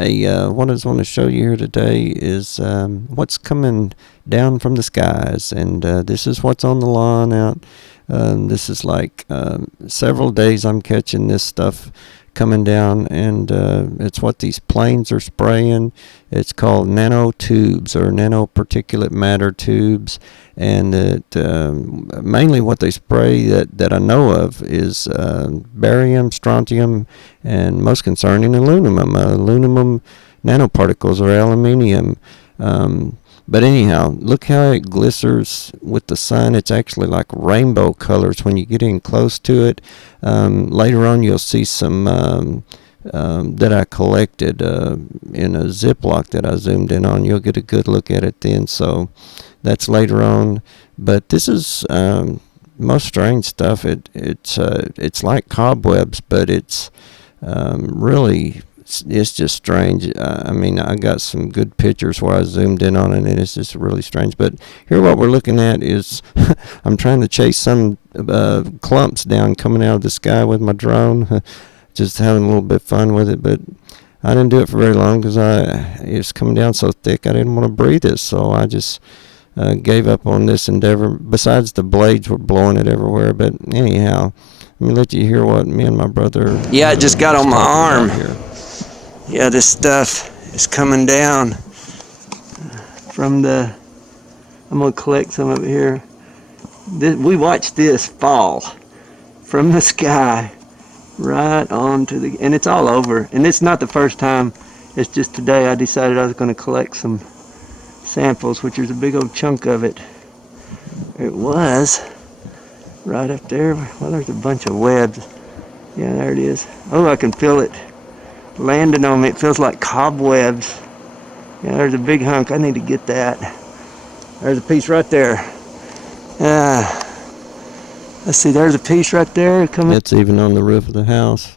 Hey, what I just want to show you here today is what's coming down from the skies, and this is what's on the lawn out. This is like several days I'm catching this stuff coming down, and it's what these planes are spraying. It's called nano tubes or nano particulate matter tubes, and it, mainly what they spray that I know of is barium, strontium, and most concerning aluminum. Aluminum nanoparticles or aluminium. But anyhow, look how it glisters with the sun. It's actually like rainbow colors when you get in close to it. Later on, you'll see some that I collected in a Ziploc that I zoomed in on. You'll get a good look at it then. So that's later on. But this is most strange stuff. It's like cobwebs, but it's really, it's just strange. I mean, I got some good pictures where I zoomed in on it, and it's just really strange. But here what we're looking at is I'm trying to chase some clumps down coming out of the sky with my drone. Just having a little bit of fun with it, but I didn't do it for very long because it was coming down so thick I didn't want to breathe it, so I just gave up on this endeavor. Besides, the blades were blowing it everywhere. But anyhow, let me let you hear what me and my brother. Yeah, it just got on my arm. Yeah, this stuff is coming down from the. I'm gonna collect some of it here. We watched this fall from the sky right onto the, and it's all over. And it's not the first time. It's just today I decided I was going to collect some samples, which is a big old chunk of it. It was right up there. Well, there's a bunch of webs. Yeah, there it is. Oh, I can feel it landing on me. It feels like cobwebs. Yeah, there's a big hunk. I need to get that. There's a piece right there. Let's see, there's a piece right there coming. It's even on the roof of the house.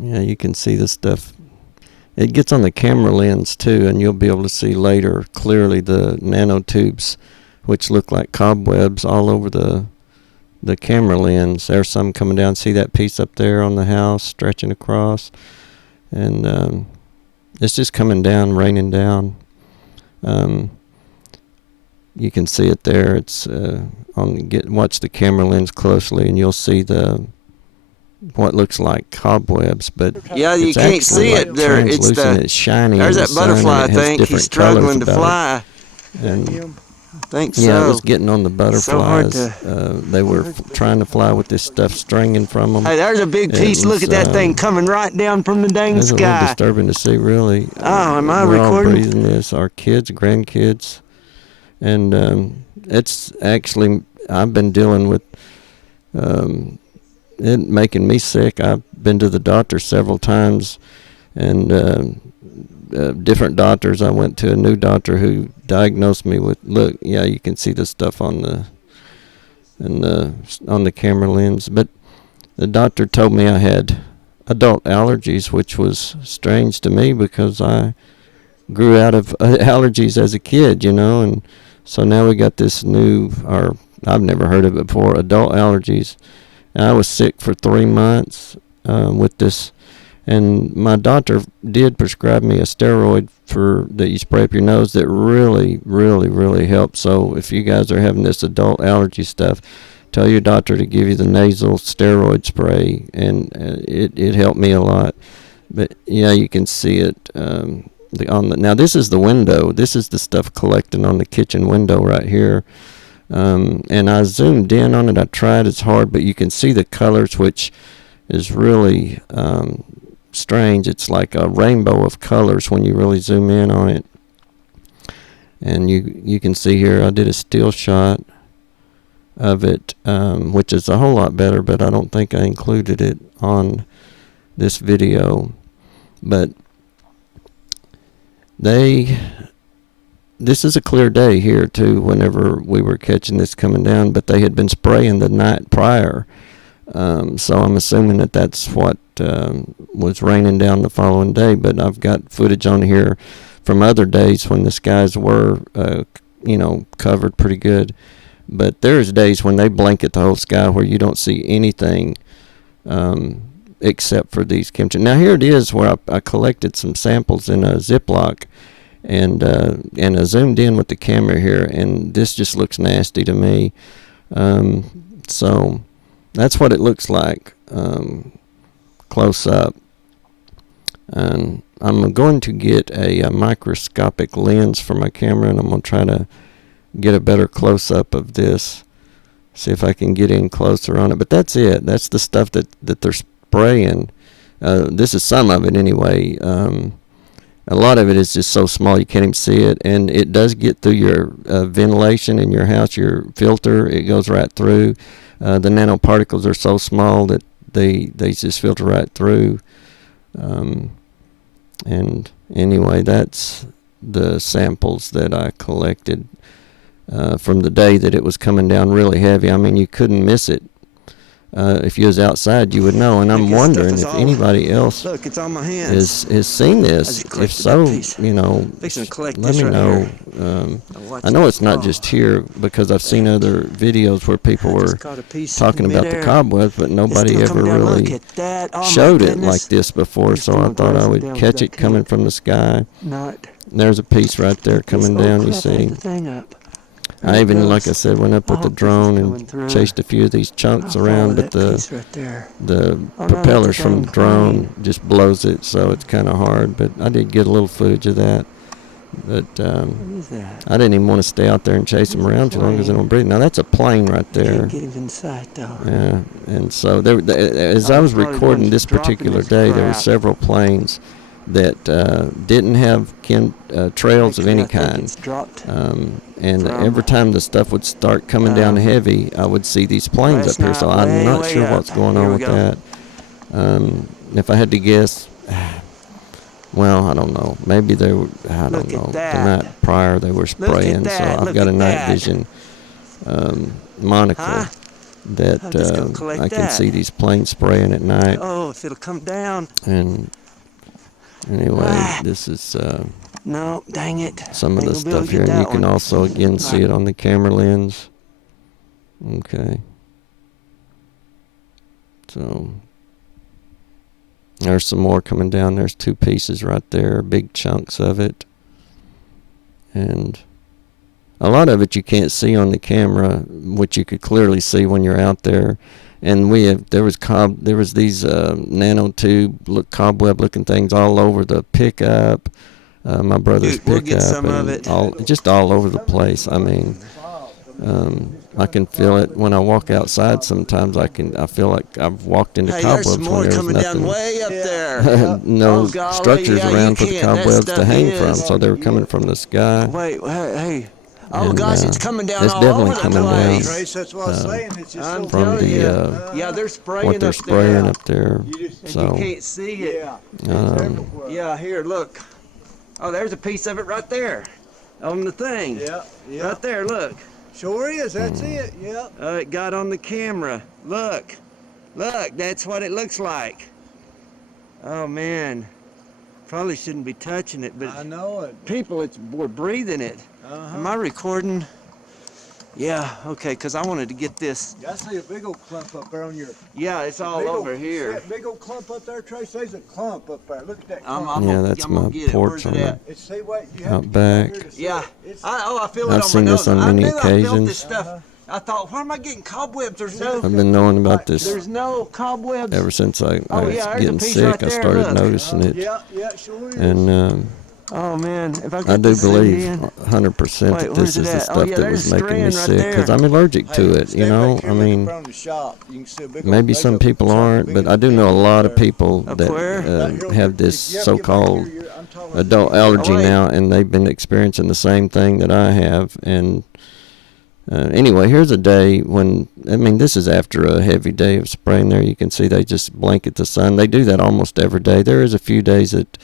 Yeah, you can see the stuff. It gets on the camera lens too, and you'll be able to see later clearly the nanotubes, which look like cobwebs all over the camera lens. There's some coming down. See that piece up there on the house stretching across, and it's just coming down, raining down. You can see it there. It's watch the camera lens closely, and you'll see what looks like cobwebs, but yeah, you can't see like it there. It's shiny. There's that butterfly. I think he's struggling to fly. And I think so. Yeah, it was getting on the butterflies. So they were trying to fly with this stuff stringing from them. Hey, there's a big piece. Look at that thing coming right down from the dang sky. It's a little disturbing to see, really. Oh, am I We're recording? All breathing this. Our kids, grandkids. And it's actually, I've been dealing with it making me sick. I've been to the doctor several times, and different doctors. I went to a new doctor who diagnosed me with, look, yeah, you can see the stuff on the camera lens, but the doctor told me I had adult allergies, which was strange to me because I grew out of allergies as a kid, and so now we got this new, or I've never heard of it before, adult allergies. And I was sick for 3 months with this, and my doctor did prescribe me a steroid that you spray up your nose that really, really, really helped. So if you guys are having this adult allergy stuff, tell your doctor to give you the nasal steroid spray, and it helped me a lot. But yeah, you can see it. Now this is the window. This is the stuff collecting on the kitchen window right here. And I zoomed in on it. I tried. It's hard, but you can see the colors, which is really strange. It's like a rainbow of colors when you really zoom in on it. And you can see here I did a still shot of it, which is a whole lot better, but I don't think I included it on this video. But this is a clear day here too whenever we were catching this coming down, but they had been spraying the night prior, so I'm assuming that that's what was raining down the following day. But I've got footage on here from other days when the skies were covered pretty good, but there's days when they blanket the whole sky where you don't see anything except for these chemtrails. Now here it is where I collected some samples in a Ziploc, and I zoomed in with the camera here, and this just looks nasty to me. So that's what it looks like close up. And I'm going to get a microscopic lens for my camera, and I'm going to try to get a better close-up of this, see if I can get in closer on it. But that's it. That's the stuff that they're spraying. This is some of it anyway. A lot of it is just so small you can't even see it, and it does get through your ventilation in your house, your filter. It goes right through. The nanoparticles are so small that they just filter right through. And anyway, that's the samples that I collected from the day that it was coming down really heavy. I mean, you couldn't miss it. If you was outside, you would know. And I'm wondering if anybody else it's on my hands. has seen this. If so, you know, let me know. I know it's not just here, because I've seen other videos where people were talking about the cobwebs, but nobody ever really showed it like this before. So I thought I would catch it coming from the sky. There's a piece right there coming down, you see. I even, like I said, went up with the drone and chased a few of these chunks around, but the propellers from the drone just blows it, so it's kind of hard. But I did get a little footage of that. But I didn't even want to stay out there and chase them around too long because they don't breathe. Now that's a plane right there. Get him in sight, though. Yeah, and so as I was recording this particular day, there were several planes that didn't have trails of any kind. And every time the stuff would start coming down heavy, I would see these planes up here. So I'm not sure what's going on with that. If I had to guess, well, I don't know. Maybe they were, I don't know. The night prior they were spraying. So I've got a night vision monocle that I can see these planes spraying at night. Oh, if it'll come down. And anyway, this is no, dang it. some of the stuff here, and you can also again see it on the camera lens. Okay. So there's some more coming down. There's two pieces right there, big chunks of it. And a lot of it you can't see on the camera, which you could clearly see when you're out there. And there was these nanotube cobweb looking things all over the pickup, my brother's pickup, and just all over the place. I mean, I can feel it when I walk outside. Sometimes I feel like I've walked into cobwebs when there's nothing, way up there. no structures around for the cobwebs to hang from. So they were coming from the sky. Wait, hey. Oh gosh, it's coming down it's all definitely over coming the down. place. That's what I was saying. It's just From the they're spraying what they're spraying up there. So you can't see it. Yeah. Here, look. Oh, there's a piece of it right there on the thing. Yeah. Right there, look. Sure is. That's it. Yeah. It got on the camera. Look, that's what it looks like. Oh man, probably shouldn't be touching it, but I know it. people, we're breathing it. Am I recording? Yeah, okay, because I wanted to get this. I see a big old clump up there on your. Yeah, it's all over here. That big old clump up there, Trace. There's a clump up there. Look at that clump. yeah, that's my porch on the out back. Yeah. I feel it I've on seen my this nose. on many I felt occasions. this stuff. I thought, why am I getting cobwebs? There's no. I've been knowing about this There's no cobwebs. ever since I was there's a getting piece sick. right I there, started look. noticing it, Yeah, sure is. and Oh man, if I I do believe 100% that this is the stuff that was making me sick, because I'm allergic to it. You know, I mean, maybe some people aren't, but I do know a lot of people that have this so-called adult allergy now, and they've been experiencing the same thing that I have. And anyway, here's a day when, I mean, this is after a heavy day of spraying there. You can see they just blanket the sun. They do that almost every day. There is a few days that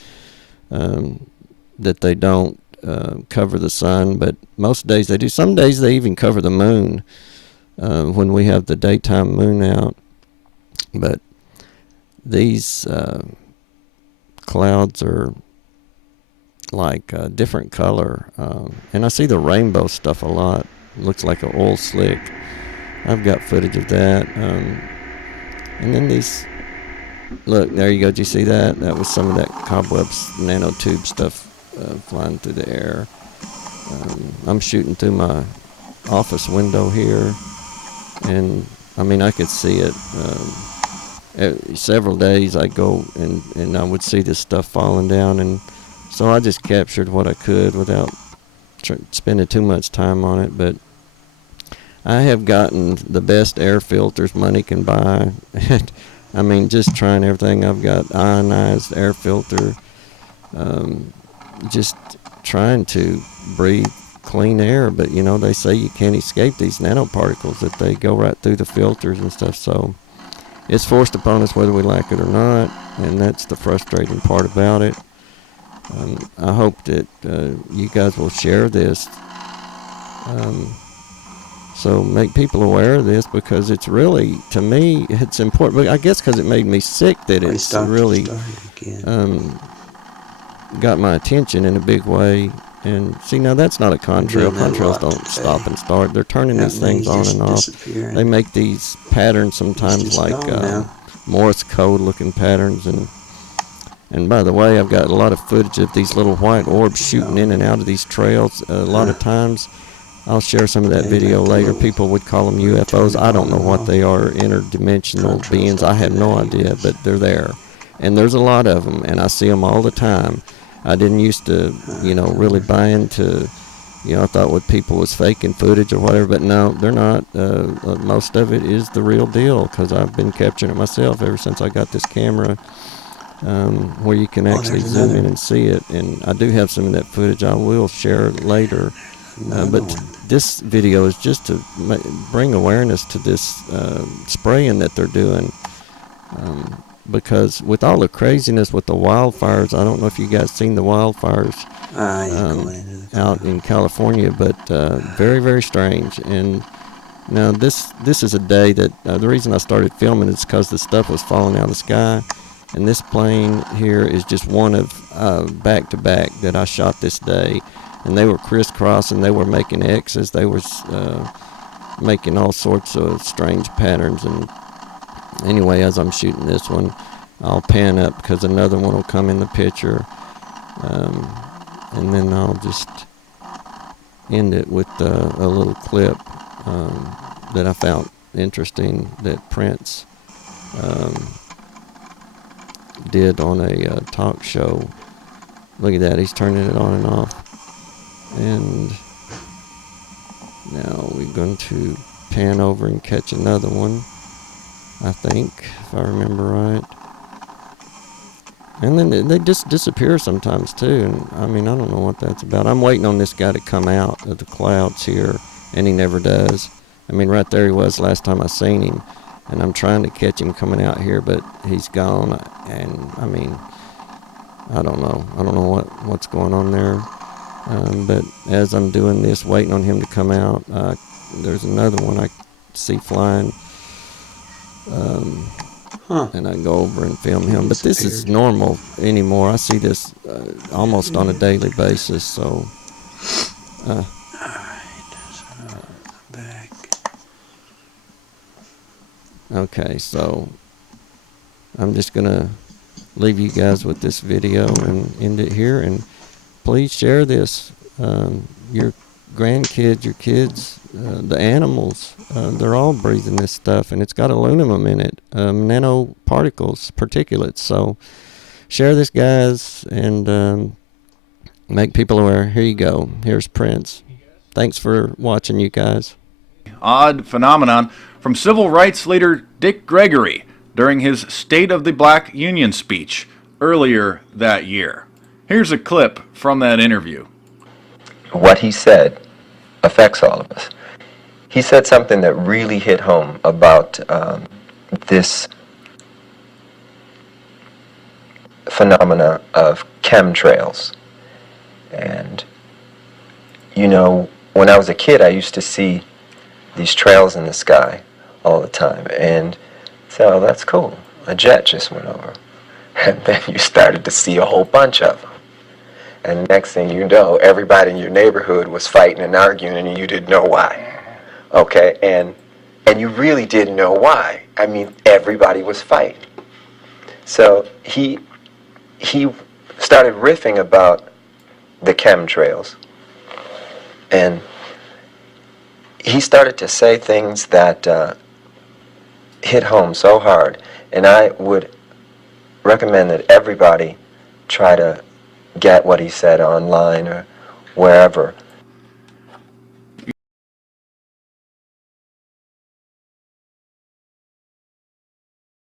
they don't cover the sun, but most days they do. Some days they even cover the moon when we have the daytime moon out. But these clouds are like a different color, and I see the rainbow stuff a lot. Looks like an oil slick. I've got footage of that, and then these Look, there you go. Did you see that? That was some of that cobwebs, nanotube stuff flying through the air. I'm shooting through my office window here, and I mean, I could see it. Several days I go and I would see this stuff falling down, and so I just captured what I could without spending too much time on it. But I have gotten the best air filters money can buy. I mean, just trying everything. I've got ionized air filter, just trying to breathe clean air. But, you know, they say you can't escape these nanoparticles, that they go right through the filters and stuff. So it's forced upon us whether we like it or not, and that's the frustrating part about it. I hope that you guys will share this. So make people aware of this, because it's really, to me, it's important. But I guess because it made me sick that it's really got my attention in a big way. And see, now that's not a contrail. Contrails don't stop and start. They're turning these things on and off. They make these patterns sometimes like Morse code looking patterns. And by the way, I've got a lot of footage of these little white orbs shooting in and out of these trails. A lot of times, I'll share some of that video later. People would call them UFOs. I don't know what they are, interdimensional beings. I have no idea, but they're there. And there's a lot of them, and I see them all the time. I didn't used to, you know, really buy into, you know, I thought what people was faking footage or whatever, but no, they're not. Most of it is the real deal, because I've been capturing it myself ever since I got this camera, where you can actually zoom in and see it. And I do have some of that footage I will share later. But this video is just to bring awareness to this spraying that they're doing, because with all the craziness with the wildfires, I don't know if you guys seen the wildfires out in California, but very, very strange. And now this is a day that the reason I started filming is because the stuff was falling out of the sky, and this plane here is just one of back-to-back that I shot this day. And they were crisscrossing, they were making X's, they were making all sorts of strange patterns. And anyway, as I'm shooting this one, I'll pan up because another one will come in the picture. And then I'll just end it with a little clip that I found interesting that Prince did on a talk show. Look at that, he's turning it on and off. And now we're going to pan over and catch another one, I think, if I remember right. And then they just disappear sometimes too, and I mean, I don't know what that's about. I'm waiting on this guy to come out of the clouds here, and he never does. I mean, right there he was last time I seen him, and I'm trying to catch him coming out here, but he's gone. And I mean, I don't know what's going on there. But as I'm doing this, waiting on him to come out, there's another one I see flying, and I go over and film him. But this is normal anymore. I see this almost on a daily basis. So, back. Okay, so I'm just gonna leave you guys with this video and end it here. And please share this. Your grandkids, your kids, the animals, they're all breathing this stuff, and it's got aluminum in it, nanoparticles, particulates. So share this, guys, and make people aware. Here you go. Here's Prince. Thanks for watching, you guys. Odd phenomenon from civil rights leader Dick Gregory during his State of the Black Union speech earlier that year. Here's a clip from that interview. What he said affects all of us. He said something that really hit home about this phenomena of chemtrails. And, you know, when I was a kid, I used to see these trails in the sky all the time. And so, that's cool. A jet just went over. And then you started to see a whole bunch of them. And next thing you know, everybody in your neighborhood was fighting and arguing, and you didn't know why. Okay, and you really didn't know why. I mean, everybody was fighting. So he started riffing about the chemtrails, and he started to say things that hit home so hard. And I would recommend that everybody try to get what he said online or wherever.